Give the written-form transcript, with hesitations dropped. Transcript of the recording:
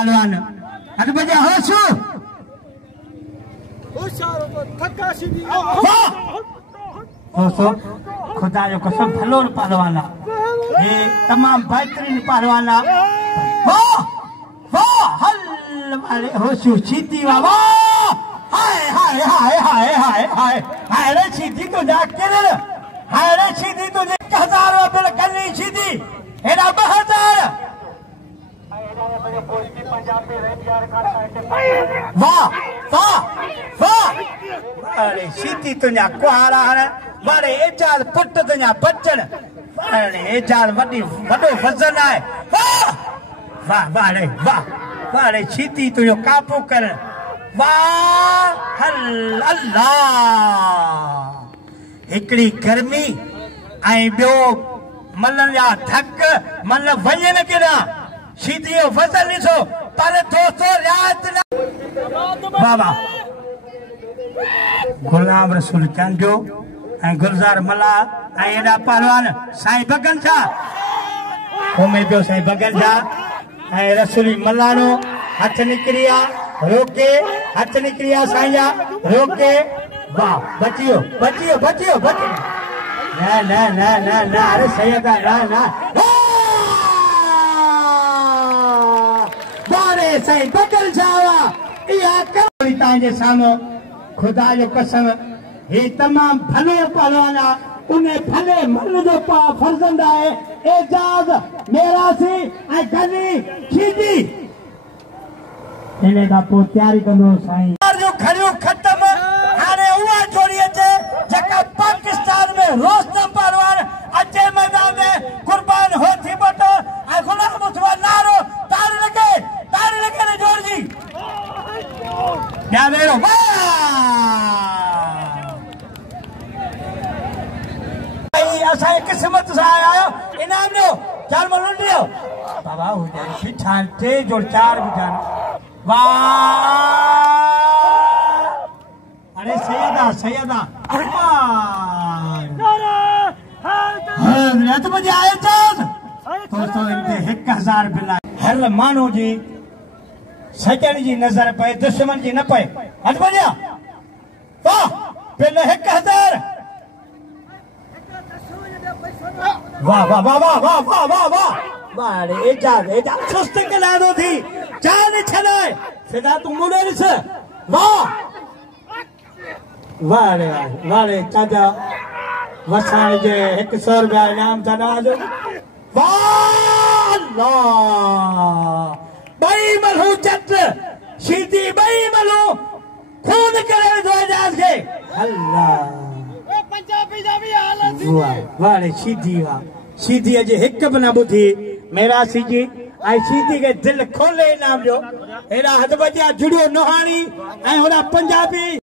पहलवान अट बजा होशो दोस्तों खुदा जो कसम भलो पहलवान ये तमाम बेहतरीन पहलवान वाह वाह हल वाले होशो सीधी वाह हाय हाय हाय हाय हाय हाय हाय रे सीधी तो जाके रे हाय रे सीधी तो 1000 बिल कन्नी सीधी एड़ा 2000 वाह वाह वाह अरे सीधी तुझा कुहारा है मारे एजाज पुट तुझा बच्चन अरे एजाज वडी वडो वजन है वाह वाह वाह रे वाह वाह रे सीधी तुझो काबू कर वाह अल्लाह एकड़ी गर्मी आई बियो मलन या धक मन वजन केड़ा सीधी वजन ॾिसो पर दोस्तों रात बाबा गुलाम रसूल चंदो गुलजार मला एडा पहलवान साईं बगन शाह ओमे पियो साईं बगन शाह रसूली मलानो हथ निकरिया रोके हथ निकरिया साईं रोके वाह बचियो बचियो बचियो बचियो ना ना ना ना ना अरे सैयदा ना ना बारे साईं बगन शाह या करी तांजे सामो खुदा जो कसम ये तमाम भले पहलवान उन्हें भले मन जो फर्जंद है एजाज मेरा सी आई गनी सीधी इने दा पो तैयारी कंदो साईं जो खड़ियो खत्म हाने उवा जोड़ी अचे जका पाकिस्तान में रोस्तम पहलवान अचे मैदान में कुर्बान हो थी बटो आ गुलाम मुस्तफा नारो तार लगे ने जोड़ जी क्या देरो असां किस्मत से आयो इनाम लो चार मनो दियो बाबा हो जाए पिठान 3 जोड़ 4 बिठान वाह अरे सैयदा सैयदा हजरत बजे आए चांद दोस्तों इनते 1000 बिला हर मानो जी सजन जी नजर पे दुश्मन जी न पे हट बजा वाह पहले 1000 वाह वाह वाह वाह वाह वाह वाह वाह बारे एजाज एजाज सुस्त कलानो थी जान छलाए सदा तू मुड़े से वाह वारे वारे चाचा वसाण जे 100 रुपया इनाम था जो वाह अल्लाह बई मलू चट सीधी बई मलू खून करे दो एजाज के अल्लाह वाह सीधी वाह सीधी अजे एक बना बुधी मेरा सीधी आई सीधी के दिल खोले नाम जो एड़ा हद बजा जुड़ो नोहानी आई होड़ा पंजाबी